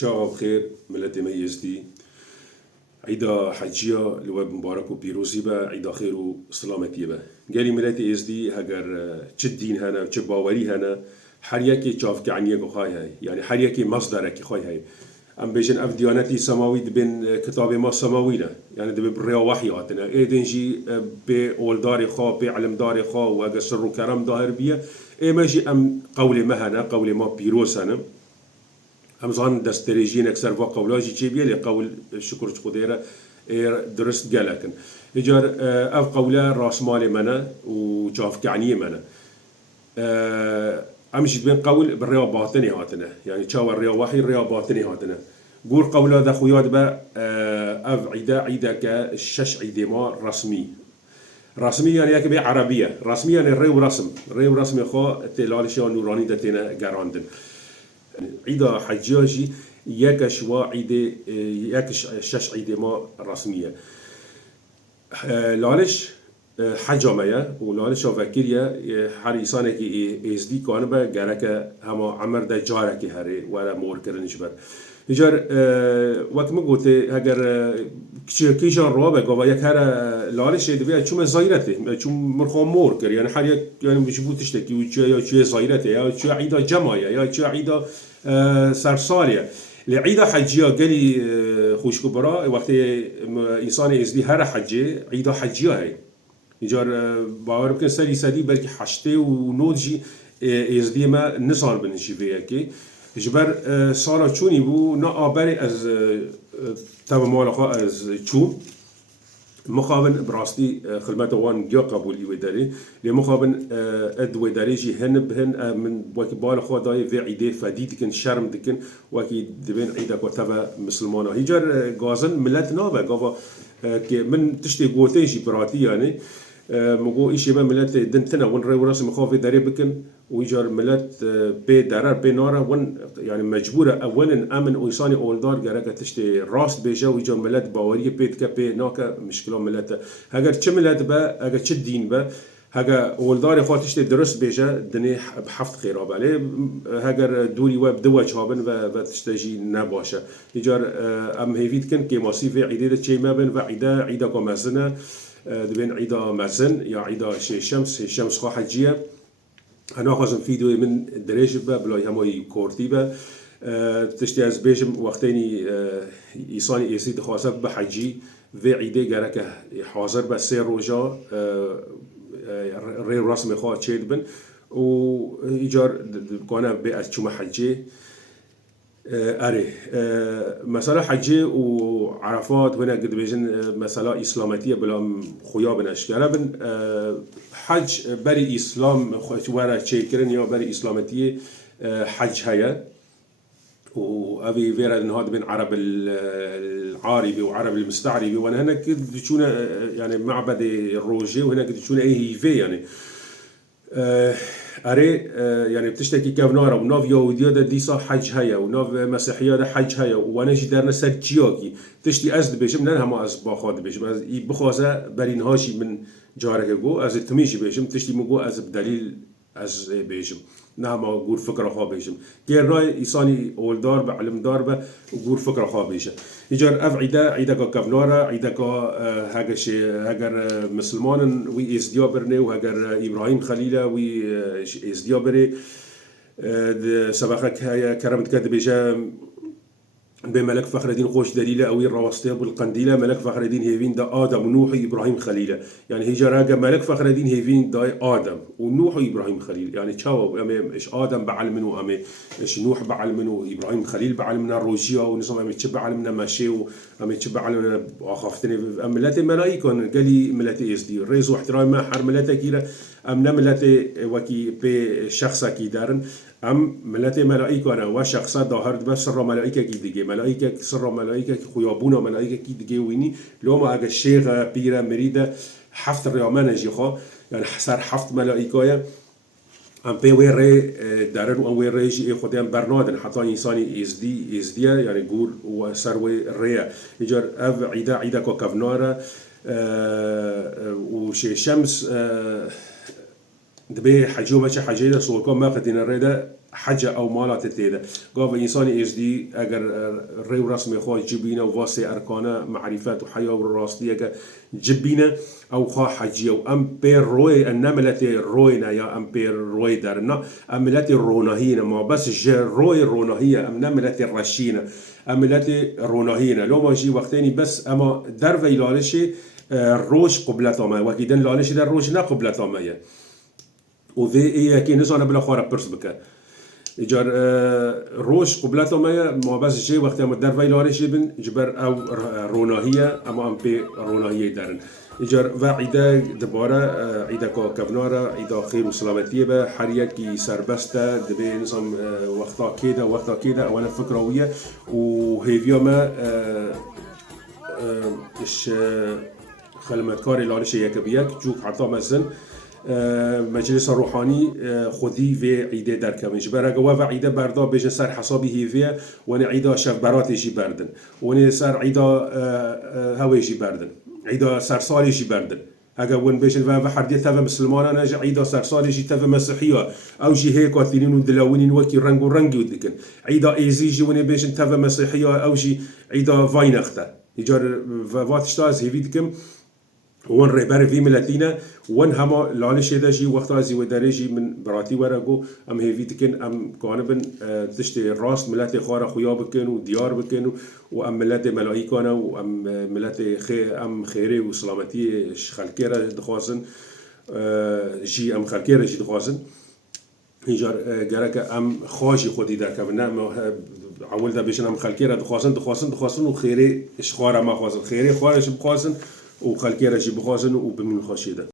شاو بخير ملت ما يزدي عيدا حجية لواب مبارك وبيروزي با عيدا خير وسلامتي با قالي ملت يزدي هجر تشدين هنا وتشباوري هنا حريكي تشاف كعنيه قخاي هاي يعني حريكي مصدرك خاي هاي ام بيجن اف ديانتي سماوي بين كتاب ما سماوينا يعني دب بريا وحياتنا اي دنجي بأول داري خا بعلم داري خا واجا سر وكرم ظاهر بيه اي ماجي ام قولي مهنا قولي ما بيروس هنا همزان دستريجين اكثر وقولاجي تشيبيه لقول شكر قديره درست قالكن اجار اف قولا راس مالي منا وجاف كعني منا امشي بين قول بالرياض باطني هاتنا يعني تشاور الرياض وحي الرياض باطني هاتنا قول قولا ذا خويات با اف عيدا كالشش عيدي ما رسمي رسمي يعني يكبي عربيه رسمي يعني ريو رسم خو تلالشي نوراني دتنا قراندن عيدا حجاجي يكش وعيد يكش شش عيد ما رسمية لالش حجامية ولالش وفكرية حريصانك إزدي كان بجارك هما عمر ده جارك هري ولا مور كرنش بر يجار وقت ما قلت هجر كيشان رابع قبا يك هر لالش يدبي شو مزايرته شو مرخام مور كر يعني حريق يعني مش بوتشتكي وشو يا شو زايرته يا شو عيدا جماية يا شو عيدا سرسالية لعيدا حجية قالي خوش كبرى وقت إنسان يزدي هر حجة عيدا حجية هاي يجار باور بكن سري سدي بلكي حشته ونودجي يزدي ما نصار بنشي فيكي جبر صار تشوني بو نا آبري از تبع مالقا از تشون مخابن براستي خدمات وان جا قبولي وداري لمخابن اد وداري جي هن بهن من وكي بالخوا داي في عيدي فديد كن شرم دكن وكي دبن عيدا كتبا مسلمانا هيجر غازن ملت نابا غافا من تشتي قوتي جي براتي يعني مگو ایشی من ملت دنتنا ون رای وراس مخافی داری بکن ویجار ملت به درار به نارا ون يعني مجبورة أولا أمن وإنساني أولدار جرك تشتي راست بيجا ويجار ملت باوري بيت كبي ناك مشكلة ملت هاجر چه ملت با هاجر چه دين با هاجر أولدار خاطر تشتي درست بيجا دني بحفظ خيراب عليه هاجر دوري وب دوج هابن و تشتجي نباشه يجار أم هيفيد كن كماسي في عيدة چه ما بين وعيدة كمزنة دبين عيدا مزن يا عيدا شمس خا حجية أنا خازن فيديو من دريجة بلاي هماي كورتيبة تشتي از بيجم وقتيني إنسان يزيد خاصة بحجي في عيدة جرك حاضر بسير رجا ري رسم خا تشيد بن وإيجار كنا بأشوم حجي أري مثلا حجي وعرفات هنا قد بيجن مثلا إسلامتية بلا خويا بنشكره بن حج بري إسلام ورا شيكرن يا بري إسلامتية حج هيا وأبي فيرا نهاد بين عرب العاربي وعرب المستعربي وأنا هنا كده تشونا يعني معبد الروجي وهنا كده تشونا أي في يعني أري يعني بتشتكي كافنارا وناف يهودية ده ديسا حج هيا وناف مسيحية ده حج هيا وأنا جدارنا سد جياكي تشتي أزد بيشم نحن ما أز باخاد بيشم أز بخوازة برين هاشي من جارك جو أز تميشي بيشم تشتي مجو أز بدليل أز بيشم نعم أقول فكرة خابيشم كير راي إنساني أول دار بعلم دار با أقول فكرة خابيشة يجار أف عيدا كافنارا عيدا هاجر شيء هاجر مسلمان وي إزديابرني وهاجر إبراهيم خليله وي إزديابري سباقك هيا كرمت كاتب بيجا بملك فخر الدين خوش دليله أو الرواسطة بالقنديلة ملك فخر الدين هيفين دا آدم ونوح إبراهيم خليله يعني هجراجا ملك فخر الدين هيفين دا آدم ونوح إبراهيم خليل يعني تشاو أمي إيش آدم بعلم منه أمي إيش نوح بعلم منه إبراهيم خليل بعلم منه روجيا ونصام أمي تشبع علم منه ماشي وأمي تشبع علم منه أخافتني ملات ملايكون قالي ملات إسدي رئيس واحترام ما حر ملات كيرا أم ملات وكي بشخص كيدارن أم ملاتي ملائكة أنا وشخصات ظاهرت بس سر ملائكة كي دقي ملائكة سر ملائكة خيابونا ملائكة كي دقي ويني لو ما أجا الشيخ بيرا مريدة حفظ الريامان جيخا يعني صار حفظ ملائكة أم بيوي ري دارن وأم وي ري جي خدام برنادن حتى إنساني إزدي يعني يقول وسروي ريا يجر أف عيدا كوكافنارا وشي شمس دبي حجومة حجيلة صوركم ما قدين الريدة حاجة أو مالات تيدا قاف إنسان إجدي أجر ريو رسمي خواج جبينه وواسي أركانه معرفات وحياة والراستية جبينه أو خا حجي أو أم بير روي النملة روينا يا أم بير روي درنا أملة روناهينا ما بس جر روي روناهية أم نملة الرشينا أملة روناهينا لو ما جي وقتين بس أما در ويلالشي روش قبلة ما وكيدن لالشي در روش نا قبلة ما وذي إيه كي نزانا بلا خارق برس بك إجار روش قبلة ما بس جي وقت ما در ويلالشي بن جبر أو روناهية أما أم بي روناهية درن إجار وعيدا دبارة عيدا كفنارة عيدا خير وسلامتية به حرية كي سربسته دبي نظام وقتا كده وانا فكروية وهيفيا ما إيش خلمتكاري لارش يكبيك جوك حتى مثلا مجلس الروحاني خودی و عیده در کمیش برای و عیده بردا بیش سر حسابی هیویه و نه عیده شفبراتیشی بردن و نه سر عیده هویشی بردن عیده سر سالیشی بردن اگر ون بیش و حردی تف مسلمانان اج عیده سر سالیشی تف مسیحیه او جی هیک کاتلین و دلاوینین وکی رنگ و رنگی ودکن عیده ایزیجی و نه بیش تف مسیحیه او جی عیده واینخته ایجار واتش تاز هیویدکم وان رهبر في ملتينا وان هما لالش هذا جي وقتها زي ودارجي من براتي ورقو ام هيفي تكن ام كانبن تشتي راس ملتي خارا خويا بكن وديار بكن وام ملتي ملائكانا وام ملتي ام خيري وسلامتي خلكيرا دخوازن جي ام خلكيرا جي دخوازن هيجار جرك ام خاجي خودي دا كمنا عول دا بيشن ام خلكيرا دخوازن وخيري اشخارا ما خوازن خيري خارش بخوازن وخلكيرا جي بخوازن وبمن خاشيدا